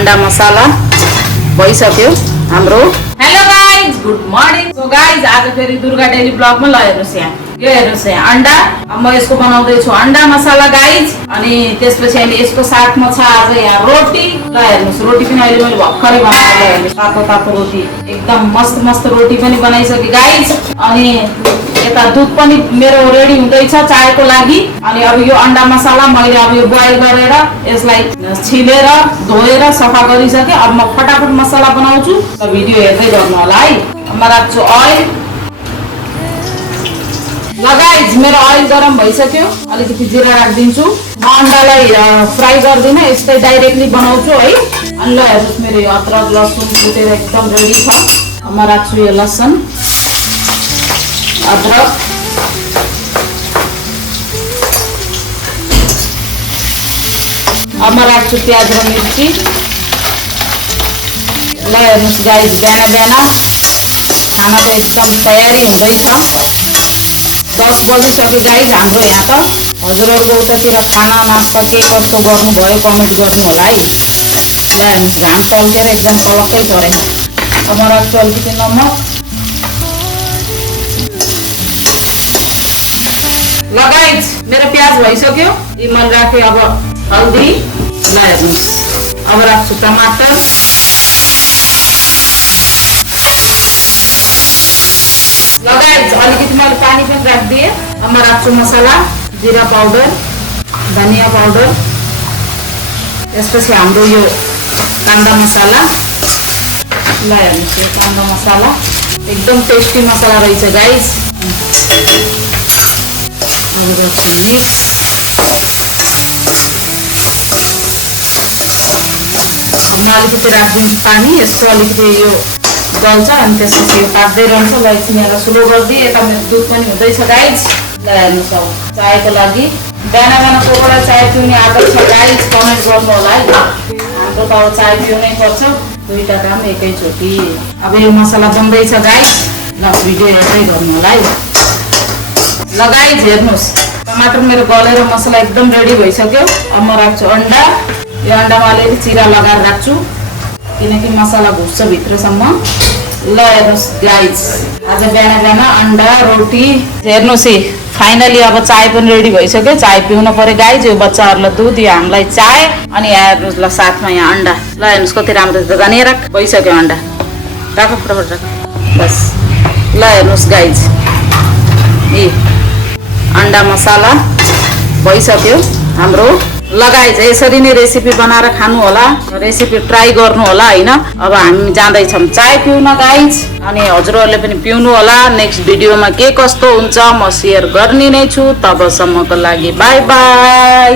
अंडा मसाला भइसक्यो हाम्रो। Hello guys, good morning. So guys आज फेरि दुर्गा डेली ब्लगमा ल हेर्नुस् यहाँ, यो हेर्नुस् यहाँ अंडा। अब म यसको बनाउँदै छु अंडा मसाला गाइज। अनि त्यसपछि अहिले यसको साथमा छ आज यहाँ रोटी। ल हेर्नुस्, रोटी पनि अहिले मैले भर्खरै बनाएको। ल हेर्नुस्, तातो तातो रोटी, एकदम मस्त मस्त रोटी पनि बनाइसके गाइज। अनि यता दुध पनि मेरो रेडी हुँदैछ चायको लागि। अनि अब यो अंडा मसाला मैले अब यो बोइल गरेर यसलाई छिलेर धोएर सफा गरिसके। अब म फटाफट मसाला बनाउँछु, भिडियो हेर्दै गर्नु होला है। म राख्छु ऑयल। ल गाइज मेरो ऑयल गरम भइसक्यो, अलिकति जिरा राखिदिन्छु। म अंडालाई फ्राई गर्दिन, यस्तै डाइरेक्टली बनाउँछु है। अनि ल हेर्नुहोस् मेरो यो अदरक लसुन भुटेर एकदम रेडी छ। म राख्छु यो लसुन अदरक, अब म राख्छु प्याज र मिर्ची। ल हेर्नुहोस् गाइज बिहान बिहान खानाको एकदम तयारी हुँदैछ। 10 बजिसक्यो गाइज हाम्रो यहाँ त। हजुरहरूको उतातिर खाना नास्ता के कस्तो गर्नुभयो कमेन्ट गर्नु होला है। ल हेर्नुहोस् घाम टल्केर एकदम कलक्कै परेछ। अब म राख्छु अलिकति नमक। ल गाइज मेरो प्याज भइसक्यो, यी मैले राखेँ। अब हल्दी, ल हेर्नुहोस् अब राख्छु टमाटर। ल गाइज अलिकति मैले पानी पनि राखिदिएँ। अब म राख्छु मसला, जिरा पाउडर, धनिया पाउडर, त्यसपछि हाम्रो यो कान्दा मसाला। ल हेर्नुहोस् यो कान्दा मसाला एकदम टेस्टी मसला रहेछ गाइज। मिक्स, म अलिकति राखिदिन्छु पानी, यसको अलिकति यो गल्छ अनि त्यसपछि यो पाक्दै रहन्छ। ल एकछिनलाई स्लो गरिदिएँ। यता मेरो दुध पनि हुँदैछ गाइज। ल हेर्नुहोस् अब चायको लागि बिहान बिहान कोबाट चाय पिउने आदत छ गाइज कमेन्ट गर्नु होला है। हाम्रो त अब चाय पिउनै पर्छ, दुईवटा काम एकैचोटि। अब यो मसला बन्दैछ गाइज, ल भिडियो हेर्दै गर्नु होला है। ल गाइज हेर्नुहोस् टमाटर मेरो गलेर मसला एकदम रेडी भइसक्यो। अब म राख्छु अंडा। यो अंडामा अलिअलि चिरा लगाएर राख्छु किनकि मसला घुस्छ भित्रसम्म। ल हेर्नुहोस् गाइज आज बिहान बिहान अंडा रोटी। हेर्नुहोस् है फाइनली अब चाय पनि रेडी भइसक्यो। चाय पिउन पर्यो गाइज। यो बच्चाहरूलाई दुध, यो हामीलाई चाय, अनि हेर्नुहोस् ल साथमा यहाँ अंडा। ल हेर्नुहोस् कति राम्रो गनेर भइसक्यो अंडा। राख फटाफट राख बस। ल हेर्नुहोस् गाइज यी अंडा मसाला भइसक्यो हाम्रो। ल गाइज यसरी नै रेसिपी बनाएर खानु होला, रेसिपी ट्राई गर्नु होला हैन। अब हामी जाँदैछौँ चाय पिउन गाइज, अनि हजुरहरूले पनि पिउनु होला। नेक्स्ट भिडियोमा के कस्तो हुन्छ म सेयर गर्ने नै छु। तबसम्मको लागि बाई बाई।